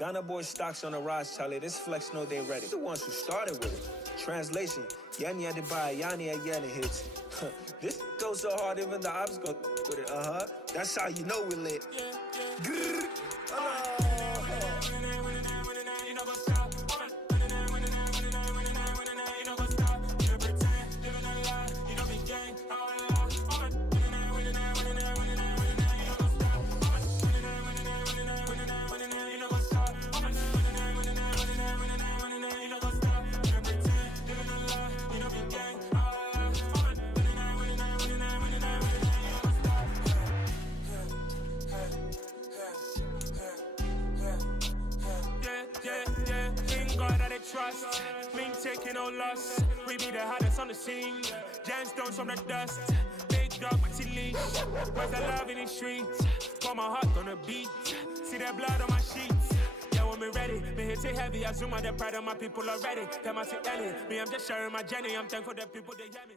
Ghana boy stocks on the rise, Charlie. This flex know they ready. The ones who started with it. Translation: Yani Adebayo, Yani Ayana hits. This goes so hard, even the ops go with it. That's how you know we lit. Grrr. Trust, been taking no loss. We be the hottest on the scene. Gemstones from the dust. Big dog, but leash. Where's the love in the streets? Got my heart on the beat. See that blood on my sheets. Yeah, when me ready, me hit it heavy. I zoom out the pride of my people already. Them I see Ellie. Me, I'm just sharing my journey. I'm thankful that people they hear me.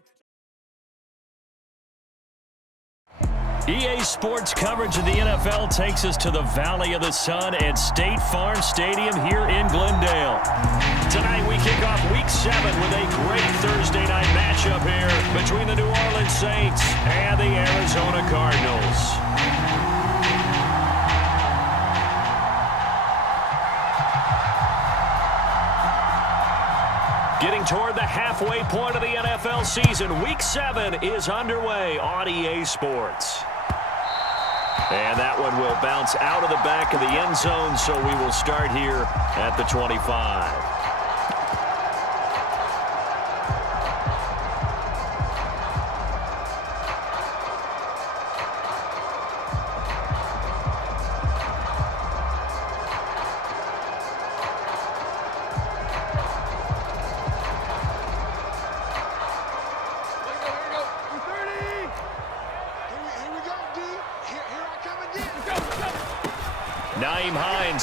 EA Sports coverage of the NFL takes us to the Valley of the Sun at State Farm Stadium here in Glendale. Tonight we kick off Week 7 with a great Thursday night matchup here between the New Orleans Saints and the Arizona Cardinals. Getting toward the halfway point of the NFL season, Week 7 is underway on EA Sports. And that one will bounce out of the back of the end zone, so we will start here at the 25.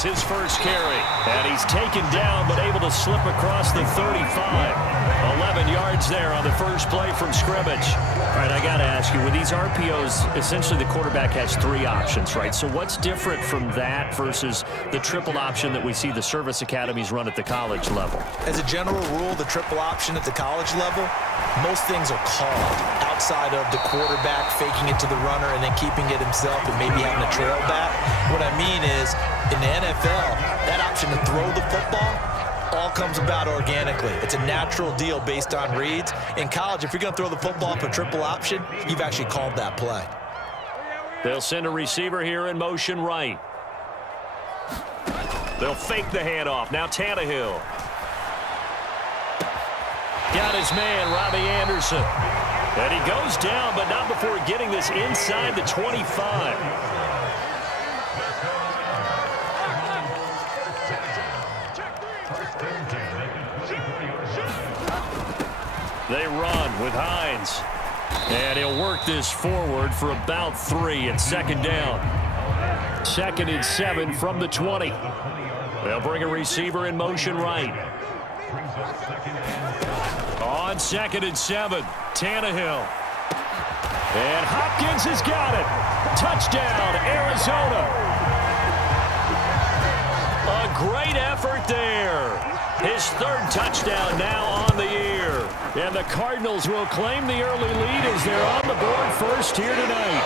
His first carry, and he's taken down but able to slip across the 35. 11 yards there on the first play from scrimmage. All right, I got to ask you, with these RPOs, essentially the quarterback has 3 options, right? So what's different from that versus the triple option that we see the service academies run at the college level? As a general rule, the triple option at the college level, most things are called outside of the quarterback faking it to the runner and then keeping it himself and maybe having a trail back. What I mean is, in the NFL, that option to throw the football all comes about organically. It's a natural deal based on reads. In college, if you're going to throw the football for triple option, you've actually called that play. They'll send a receiver here in motion right. They'll fake the handoff. Now Tannehill. Got his man, Robbie Anderson. And he goes down, but not before getting this inside the 25. They run with Hines. And he'll work this forward for about 3 at second down. 2nd and 7 from the 20. They'll bring a receiver in motion right. On 2nd and 7, Tannehill. And Hopkins has got it. Touchdown, Arizona. A great effort there. His 3rd touchdown now on the year. And the Cardinals will claim the early lead as they're on the board first here tonight.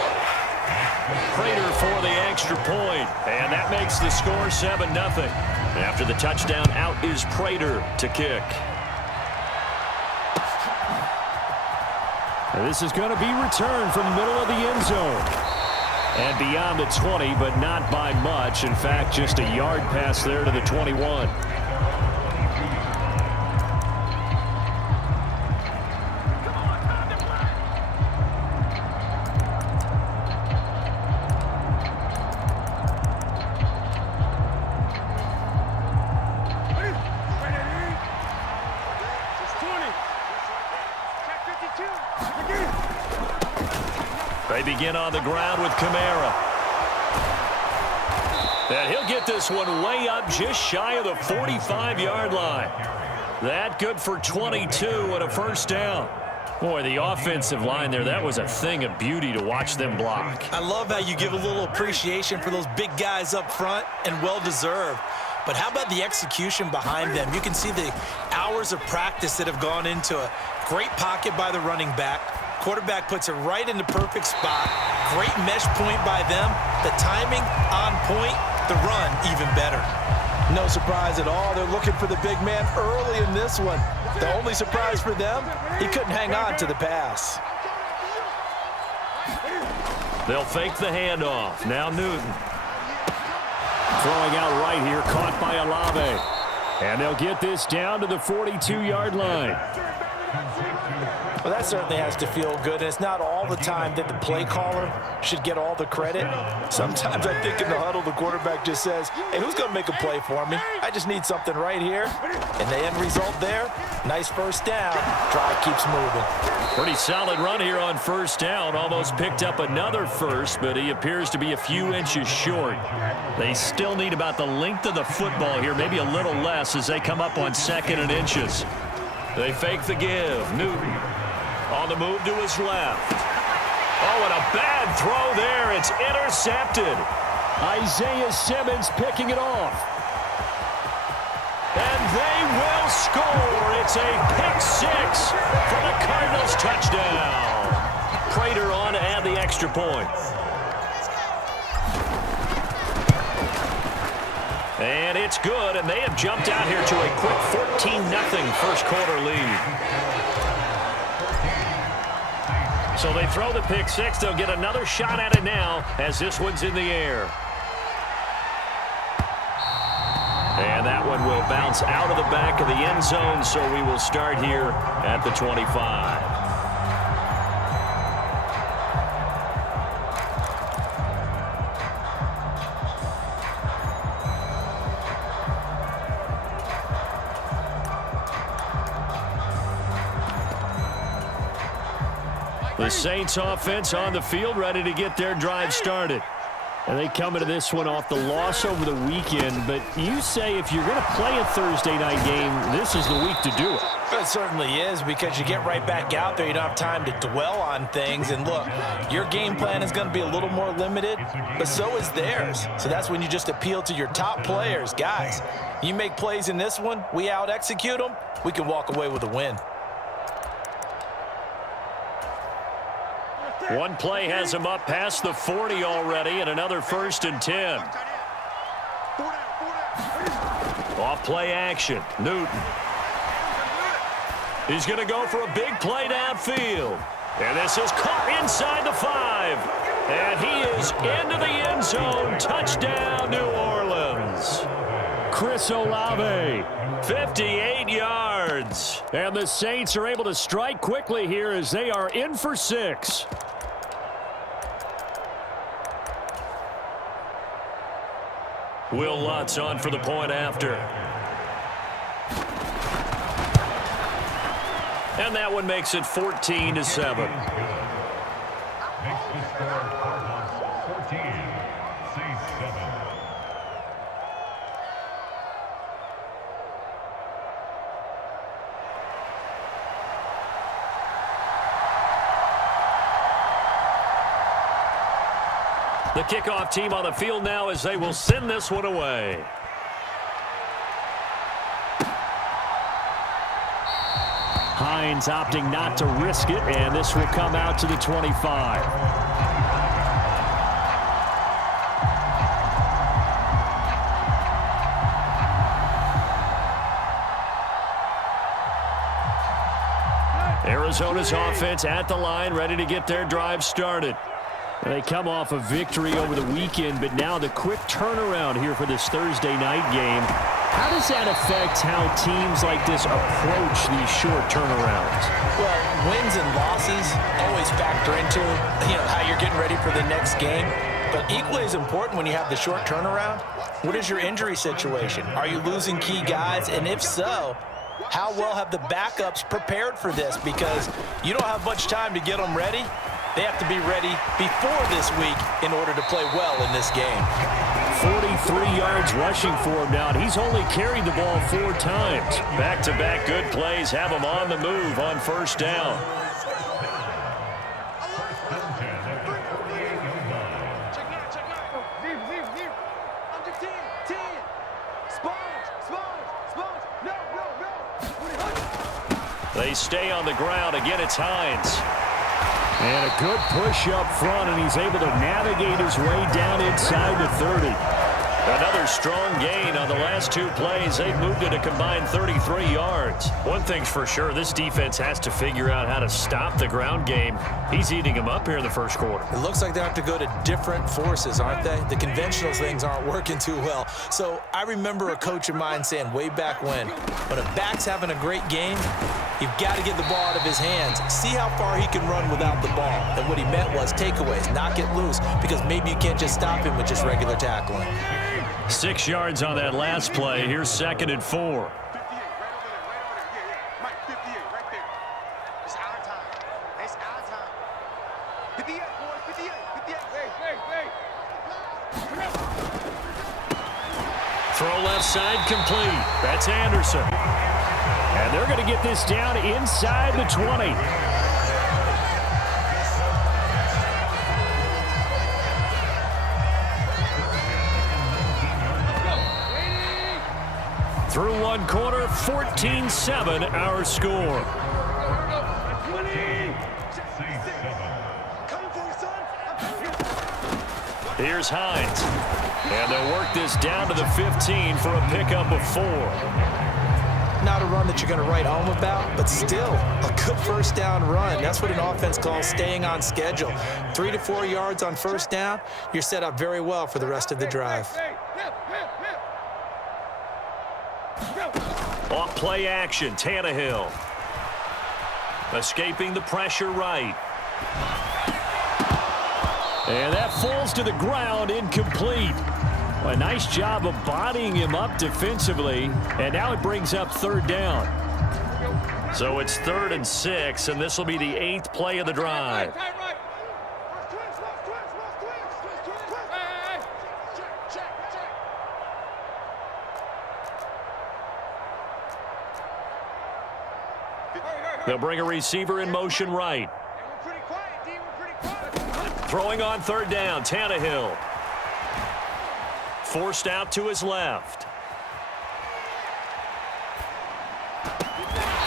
Prater for the extra point, and that makes the score 7-0. After the touchdown, out is Prater to kick. And this is going to be returned from the middle of the end zone. And beyond the 20, but not by much. In fact, just a yard pass there to the 21. They begin on the ground with Kamara. And he'll get this one way up just shy of the 45-yard line. That good for 22 and a first down. Boy, the offensive line there, that was a thing of beauty to watch them block. I love how you give a little appreciation for those big guys up front, and well-deserved. but how about the execution behind them? You can see the hours of practice that have gone into a great pocket by the running back. Quarterback puts it right in the perfect spot. Great mesh point by them. The timing on point. The run even better. No surprise at all. They're looking for the big man early in this one. The only surprise for them, he couldn't hang on to the pass. They'll fake the handoff. Now Newton. Throwing out right here, caught by Olave. And they'll get this down to the 42-yard line. Well, that certainly has to feel good. And it's not all the time that the play caller should get all the credit. Sometimes I think in the huddle, the quarterback just says, hey, who's going to make a play for me? I just need something right here. And the end result there, nice first down. Drive keeps moving. Pretty solid run here on first down. Almost picked up another first, but he appears to be a few inches short. They still need about the length of the football here, maybe a little less as they come up on 2nd and inches. They fake the give. Newton on the move to his left. Oh, and a bad throw there. It's intercepted. Isaiah Simmons picking it off. And they will score. It's a pick 6 for the Cardinals touchdown. Prater on to add the extra point. And it's good, and they have jumped out here to a quick 14-0 first quarter lead. So they throw the pick 6. They'll get another shot at it now as this one's in the air. And that one will bounce out of the back of the end zone, so we will start here at the 25. The Saints offense on the field, ready to get their drive started. And they come into this one off the loss over the weekend. But you say if you're going to play a Thursday night game, this is the week to do it. It certainly is, because you get right back out there. You don't have time to dwell on things. And look, your game plan is going to be a little more limited, but so is theirs. So that's when you just appeal to your top players. Guys, you make plays in this one, we out-execute them, we can walk away with a win. One play has him up past the 40 already, and another 1st and 10. Off play action. Newton. He's going to go for a big play downfield. And this is caught inside the 5. And he is into the end zone. Touchdown, New Orleans. Chris Olave, 58 yards. And the Saints are able to strike quickly here as they are in for 6. Will Lutz on for the point after. And that one makes it 14-7. The kickoff team on the field now as they will send this one away. Hines opting not to risk it, and this will come out to the 25. Arizona's offense at the line, ready to get their drive started. They come off a victory over the weekend, but now the quick turnaround here for this Thursday night game. How does that affect how teams like this approach these short turnarounds? Well, wins and losses always factor into how you're getting ready for the next game. But equally as important when you have the short turnaround, what is your injury situation? Are you losing key guys? And if so, how well have the backups prepared for this? Because you don't have much time to get them ready. They have to be ready before this week in order to play well in this game. 43 yards rushing for him now. He's only carried the ball 4 times. Back-to-back good plays have him on the move on first down. Spot. They stay on the ground. Again, it's Hines. And a good push up front, and he's able to navigate his way down inside the 30. Another strong gain on the last two plays. They've moved it a combined 33 yards. One thing's for sure, this defense has to figure out how to stop the ground game. He's eating them up here in the first quarter. It looks like they have to go to different forces, aren't they? The conventional things aren't working too well. So I remember a coach of mine saying way back when a back's having a great game, you've got to get the ball out of his hands. See how far he can run without the ball. And what he meant was takeaways, not get loose, because maybe you can't just stop him with just regular tackling. 6 yards on that last play. Here's 2nd and 4. Throw left side complete. That's Anderson. And they're going to get this down inside the 20. Through one quarter, 14-7 our score. Here's Hines. And they'll work this down to the 15 for a pickup of 4. Not a run that you're going to write home about, but still a good first down run. That's what an offense calls staying on schedule. 3 to 4 yards on first down, you're set up very well for the rest of the drive. Off play action, Tannehill. Escaping the pressure right. And that falls to the ground, incomplete. A nice job of bodying him up defensively, and now it brings up 3rd down. So it's 3rd and 6, and this will be the 8th play of the drive. They'll bring a receiver in motion right. Throwing on 3rd down, Tannehill. Forced out to his left.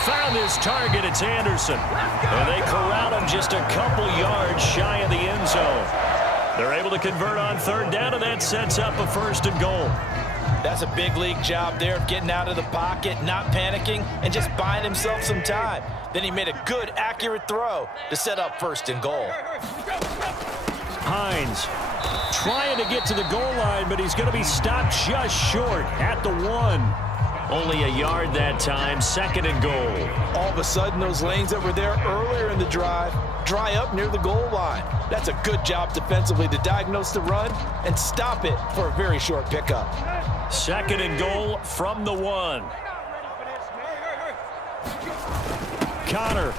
Found his target, it's Anderson. And they corral him just a couple yards shy of the end zone. They're able to convert on 3rd down, and that sets up a 1st and goal. That's a big league job there of getting out of the pocket, not panicking, and just buying himself some time. Then he made a good, accurate throw to set up 1st and goal. Hines trying to get to the goal line, but he's going to be stopped just short at the 1. Only a yard that time, 2nd and goal. All of a sudden, those lanes that were there earlier in the drive dry up near the goal line. That's a good job defensively to diagnose the run and stop it for a very short pickup. 2nd and goal from the 1. Connor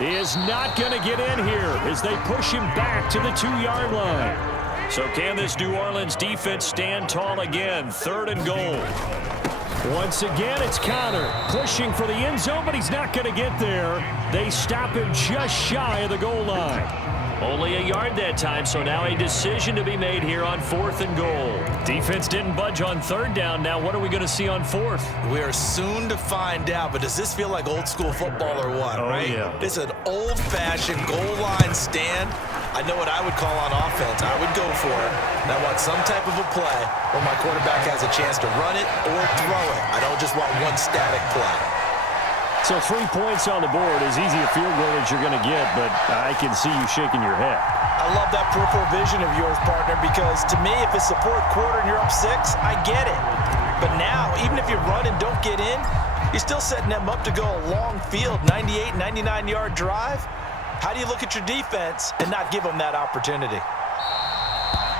is not going to get in here as they push him back to the 2-yard line. So can this New Orleans defense stand tall again? 3rd and goal. Once again, it's Connor pushing for the end zone, but he's not going to get there. They stop him just shy of the goal line. Only a yard that time, so now a decision to be made here on 4th and goal. Defense didn't budge on 3rd down. Now what are we going to see on 4th? We are soon to find out, but does this feel like old school football or what, right? Yeah. It's an old-fashioned goal line stand. I know what I would call on offense. I would go for it. And I want some type of a play where my quarterback has a chance to run it or throw it. I don't just want one static play. So 3 points on the board, as easy a field goal as you're going to get, but I can see you shaking your head. I love that peripheral vision of yours, partner, because to me, if it's the 4th quarter and you're up 6, I get it. But now, even if you run and don't get in, you're still setting them up to go a long field, 98, 99-yard drive. How do you look at your defense and not give them that opportunity?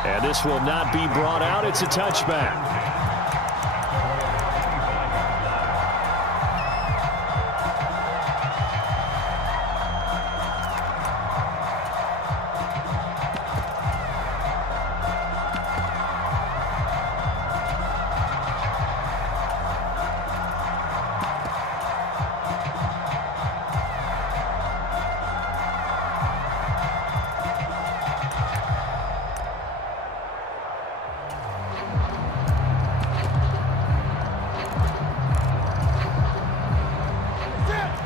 And this will not be brought out. It's a touchback.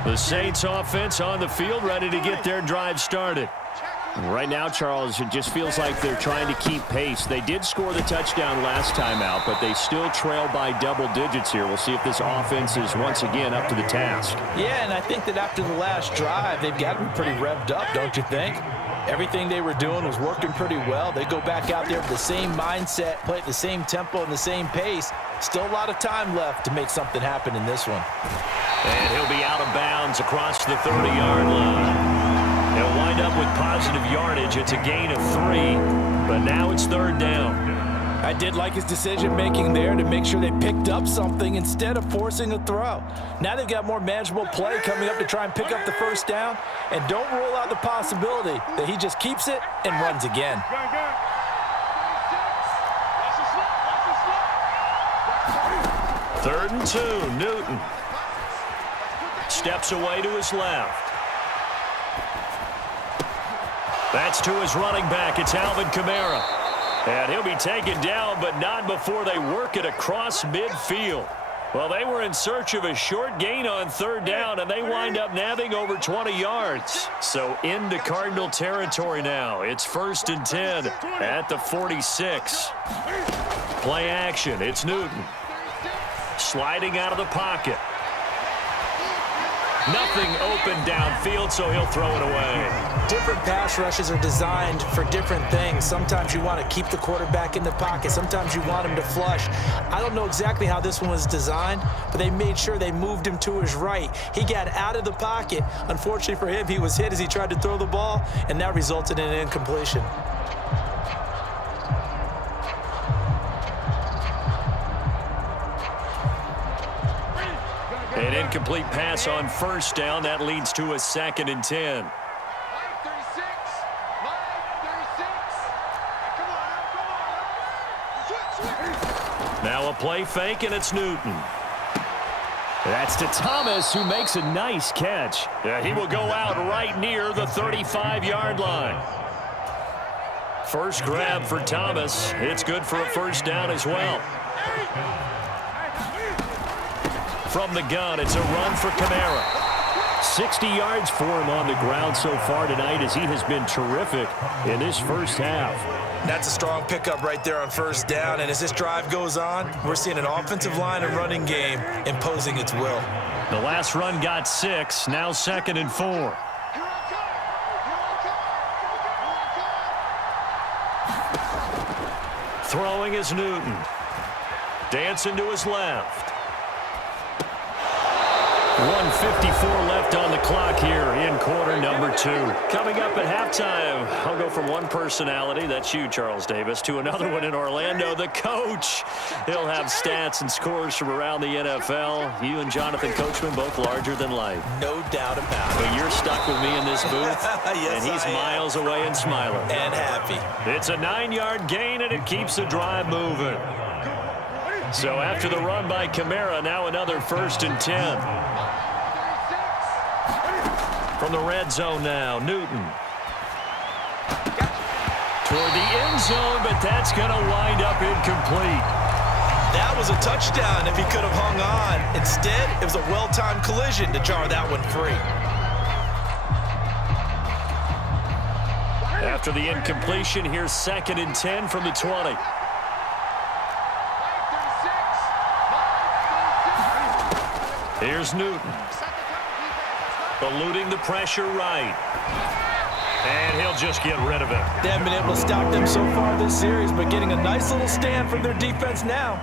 The Saints offense on the field, ready to get their drive started. Right now, Charles, it just feels like they're trying to keep pace. They did score the touchdown last time out, but they still trail by double digits here. We'll see if this offense is once again up to the task. Yeah, and I think that after the last drive, they've got to be pretty revved up, don't you think? Everything they were doing was working pretty well. They go back out there with the same mindset, play at the same tempo and the same pace. Still a lot of time left to make something happen in this one. And he'll be out of bounds across the 30-yard line. They'll wind up with positive yardage. It's a gain of 3, but now it's third down. I did like his decision-making there to make sure they picked up something instead of forcing a throw. Now they've got more manageable play coming up to try and pick up the first down, and don't rule out the possibility that he just keeps it and runs again. Third and 2, Newton. Steps away to his left. That's to his running back. It's Alvin Kamara. And he'll be taken down, but not before they work it across midfield. Well, they were in search of a short gain on third down, and they wind up nabbing over 20 yards. So into Cardinal territory now. It's 1st and 10 at the 46. Play action. It's Newton. Sliding out of the pocket. Nothing open downfield, so he'll throw it away. Different pass rushes are designed for different things. Sometimes you want to keep the quarterback in the pocket. Sometimes you want him to flush. I don't know exactly how this one was designed, but they made sure they moved him to his right. He got out of the pocket. Unfortunately for him, he was hit as he tried to throw the ball, and that resulted in an incompletion. An incomplete pass on first down. That leads to a 2nd and 10. Now a play fake, and it's Newton. That's to Thomas, who makes a nice catch. Yeah, he will go out right near the 35-yard line. First grab for Thomas. It's good for a first down as well. From the gun, it's a run for Kamara. 60 yards for him on the ground so far tonight, as he has been terrific in this first half. That's a strong pickup right there on first down, and as this drive goes on, we're seeing an offensive line and running game imposing its will. The last run got 6, now 2nd and 4. Throwing is Newton. Dancing to his left. 1:54 left on the clock here in quarter number 2. Coming up at halftime, I'll go from one personality, that's you, Charles Davis, to another one in Orlando, the coach. He'll have stats and scores from around the NFL. You and Jonathan Coachman, both larger than life. No doubt about it. But you're stuck with me in this booth, Yes, and he's miles away and smiling. And happy. It's a 9-yard gain, and it keeps the drive moving. So after the run by Kamara, now another 1st and 10. From the red zone now, Newton. Toward the end zone, but that's going to wind up incomplete. That was a touchdown if he could have hung on. Instead, it was a well-timed collision to jar that one free. After the incompletion, here's 2nd and 10 from the 20. Here's Newton. Eluding the pressure right. And he'll just get rid of it. They haven't been able to stop them so far this series, but getting a nice little stand from their defense now.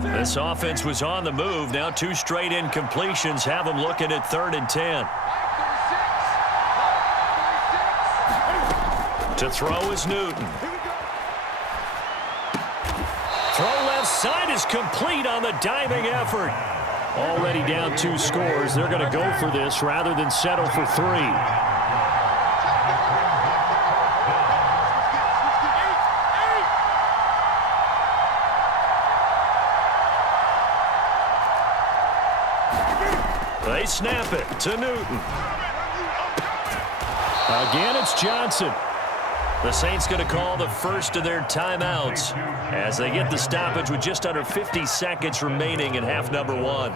This offense was on the move. Now 2 straight incompletions have them looking at 3rd and 10. To throw is Newton. Throw left side is complete on the diving effort. Already down 2 scores. They're going to go for this rather than settle for 3. They snap it to Newton. Again, it's Johnson. The Saints going to call the first of their timeouts as they get the stoppage with just under 50 seconds remaining in half number one.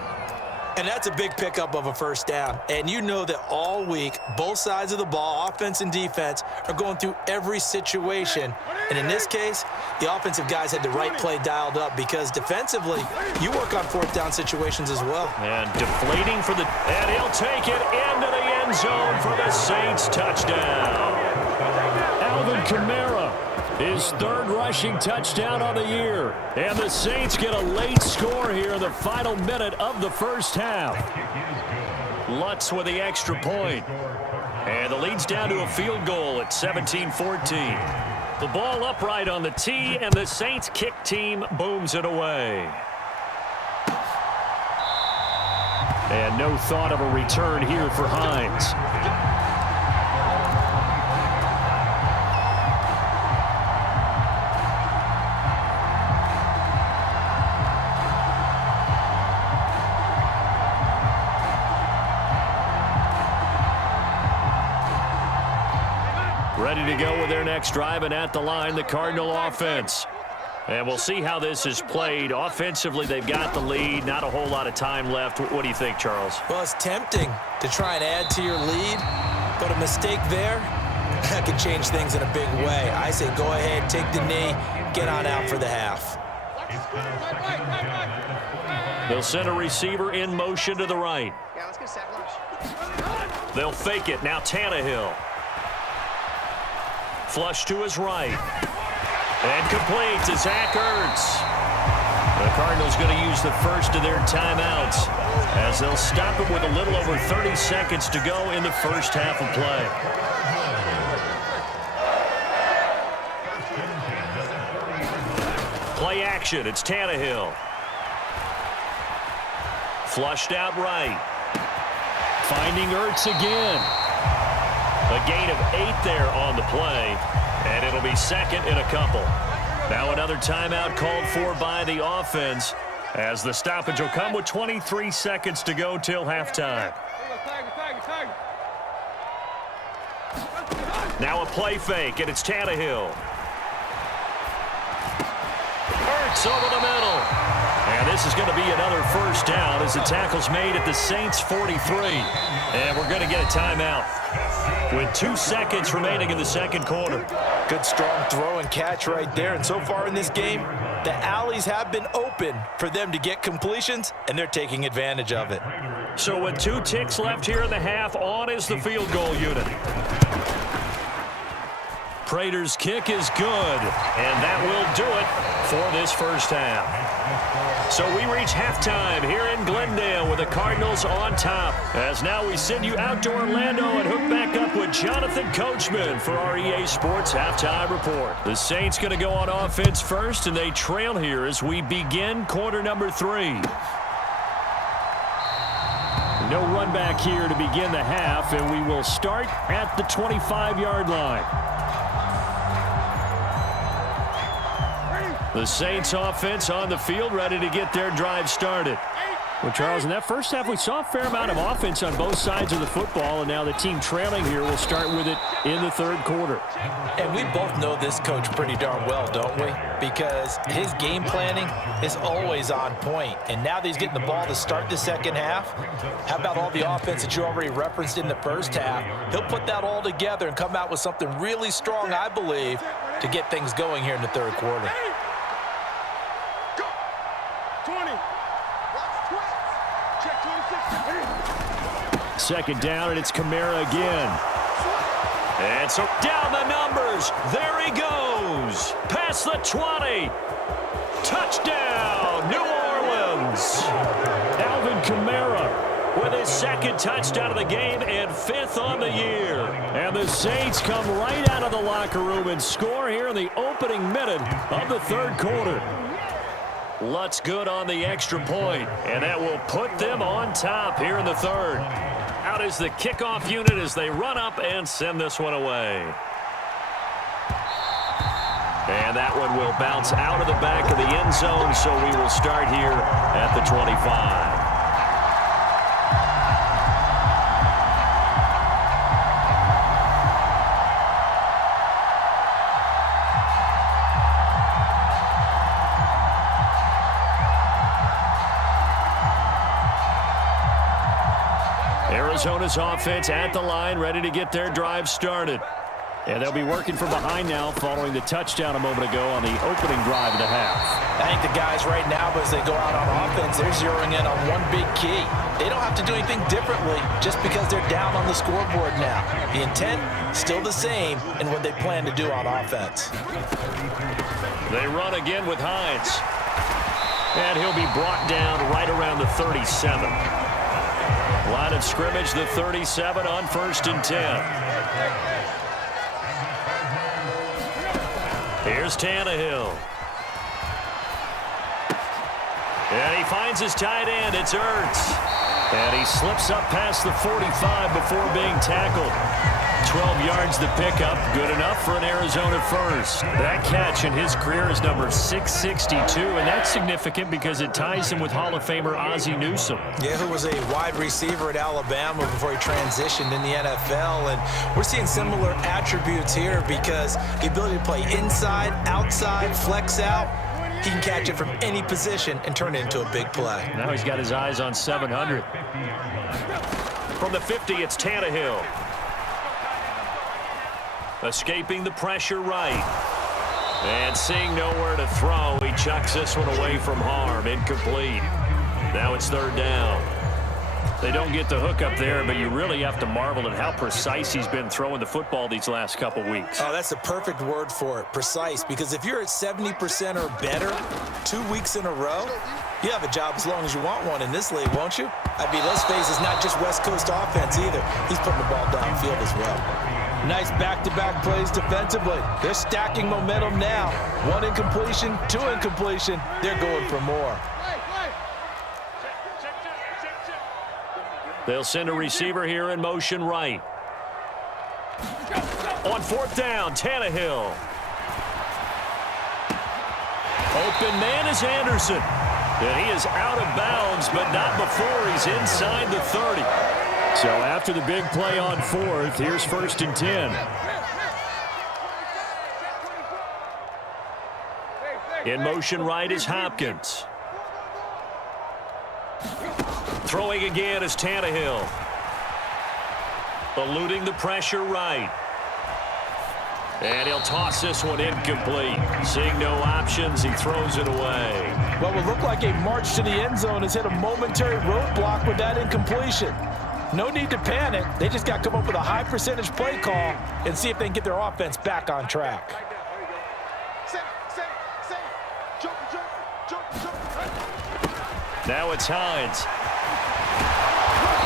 And that's a big pickup of a first down. And you know that all week, both sides of the ball, offense and defense, are going through every situation. And in this case, the offensive guys had the right play dialed up because defensively, you work on fourth down situations as well. And deflating for and he'll take it into the end zone for the Saints touchdown. Alvin Kamara, his third rushing touchdown of the year. And the Saints get a late score here in the final minute of the first half. Lutz with the extra point. And the lead's down to a field goal at 17-14. The ball upright on the tee, and the Saints kick team booms it away. And no thought of a return here for Hines. Ready to go with their next drive, and at the line, the Cardinal offense. And we'll see how this is played. Offensively, they've got the lead. Not a whole lot of time left. What do you think, Charles? Well, it's tempting to try and add to your lead, but a mistake there, that could change things in a big way. I say go ahead, take the knee, get on out for the half. They'll send a receiver in motion to the right. They'll fake it. Now Tannehill. Flush to his right. And complete to Zach Ertz. The Cardinals going to use the first of their timeouts as they'll stop it with a little over 30 seconds to go in the first half of play. Play action. It's Tannehill. Flushed out right. Finding Ertz again. A gain of 8 there on the play, and it'll be second in a couple. Now another timeout called for by the offense as the stoppage will come with 23 seconds to go till halftime. Now a play fake, and it's Tannehill. Ertz over the middle. And this is going to be another first down as the tackle's made at the Saints' 43. And we're going to get a timeout with 2 seconds remaining in the second quarter. Good strong throw and catch right there. And so far in this game, the alleys have been open for them to get completions, and they're taking advantage of it. So with 2 ticks left here in the half, on is the field goal unit. Prater's kick is good, and that will do it for this first half. So we reach halftime here in Glendale with the Cardinals on top. As now we send you out to Orlando and hook back up with Jonathan Coachman for our EA Sports Halftime Report. The Saints going to go on offense first, and they trail here as we begin quarter number 3. No run back here to begin the half, and we will start at the 25-yard line. The Saints offense on the field, ready to get their drive started. Well, Charles, in that first half, we saw a fair amount of offense on both sides of the football, and now the team trailing here will start with it in the third quarter. And we both know this coach pretty darn well, don't we? Because his game planning is always on point. And now that he's getting the ball to start the second half, how about all the offense that you already referenced in the first half? He'll put that all together and come out with something really strong, I believe, to get things going here in the third quarter. 20. Check 26. Second down, and it's Kamara again. And so down the numbers. There he goes. Past the 20. Touchdown, New Orleans. Alvin Kamara with his second touchdown of the game and 5th on the year. And the Saints come right out of the locker room and score here in the opening minute of the third quarter. Lutz good on the extra point, and that will put them on top here in the third. Out is the kickoff unit as they run up and send this one away. And that one will bounce out of the back of the end zone, so we will start here at the 25. Arizona's offense at the line, ready to get their drive started. And they'll be working from behind now following the touchdown a moment ago on the opening drive of the half. I think the guys right now, as they go out on offense, they're zeroing in on one big key. They don't have to do anything differently just because they're down on the scoreboard now. The intent, still the same in what they plan to do on offense. They run again with Hines. And he'll be brought down right around the 37. Line of scrimmage, the 37 on 1st and 10. Here's Tannehill. And he finds his tight end. It's Ertz. And he slips up past the 45 before being tackled. 12 yards the pickup. Good enough for an Arizona first. That catch in his career is number 662, and that's significant because it ties him with Hall of Famer Ozzie Newsome. Yeah, who was a wide receiver at Alabama before he transitioned in the NFL. And we're seeing similar attributes here because the ability to play inside, outside, flex out, he can catch it from any position and turn it into a big play. Now he's got his eyes on 700. From the 50, it's Tannehill. Escaping the pressure right. And seeing nowhere to throw, he chucks this one away from harm. Incomplete. Now it's 3rd down. They don't get the hook up there, but you really have to marvel at how precise he's been throwing the football these last couple weeks. Oh, that's the perfect word for it, precise, because if you're at 70% or better 2 weeks in a row, you have a job as long as you want one in this league, won't you? I mean, let's face it, it's not just West Coast offense either. He's putting the ball downfield as well. Nice back-to-back plays defensively. They're stacking momentum now. 1 incompletion, 2 incompletion. They're going for more. They'll send a receiver here in motion right. On 4th down, Tannehill. Open man is Anderson. And he is out of bounds, but not before he's inside the 30. So after the big play on 4th, here's 1st and 10. In motion right is Hopkins. Throwing again is Tannehill. Eluding the pressure right. And he'll toss this one incomplete. Seeing no options, he throws it away. What would look like a march to the end zone has hit a momentary roadblock with that incompletion. No need to panic. They just got to come up with a high percentage play call and see if they can get their offense back on track. Now it's Hines.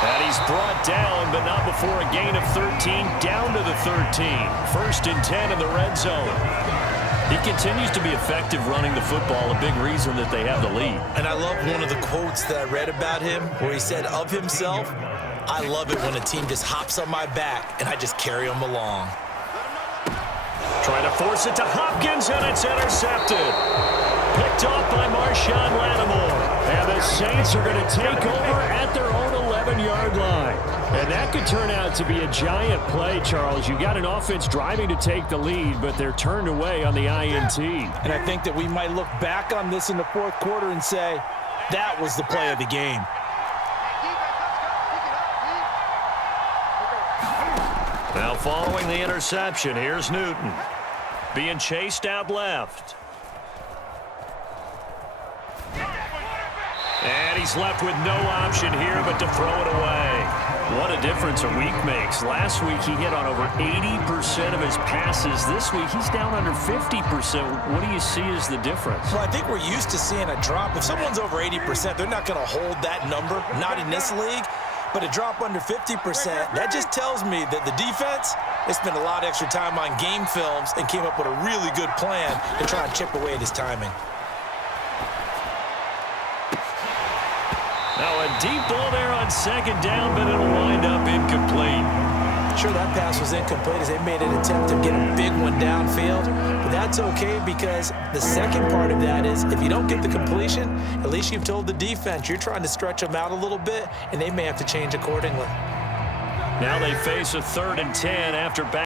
And he's brought down, but not before a gain of 13, down to the 13. 1st and 10 in the red zone. He continues to be effective running the football, a big reason that they have the lead. And I love one of the quotes that I read about him where he said of himself, "I love it when a team just hops on my back and I just carry them along." Trying to force it to Hopkins, and it's intercepted. Picked off by Marshawn Lattimore. And the Saints are going to take over at their own 11-yard line. And that could turn out to be a giant play, Charles. You got an offense driving to take the lead, but they're turned away on the INT. And I think that we might look back on this in the 4th quarter and say, that was the play of the game. Now following the interception, here's Newton. Being chased out left. And he's left with no option here but to throw it away. What a difference a week makes. Last week he hit on over 80% of his passes. This week he's down under 50%. What do you see as the difference? Well, I think we're used to seeing a drop. If someone's over 80%, they're not going to hold that number, not in this league. But a drop under 50%, that just tells me that the defense, they spent a lot of extra time on game films and came up with a really good plan to try and chip away at his timing. Now a deep ball there on 2nd down, but it'll wind up incomplete. Sure, that pass was incomplete as they made an attempt to get a big one downfield, but that's okay because the second part of that is if you don't get the completion, at least you've told the defense you're trying to stretch them out a little bit, and they may have to change accordingly. Now they face a 3rd and 10 after back.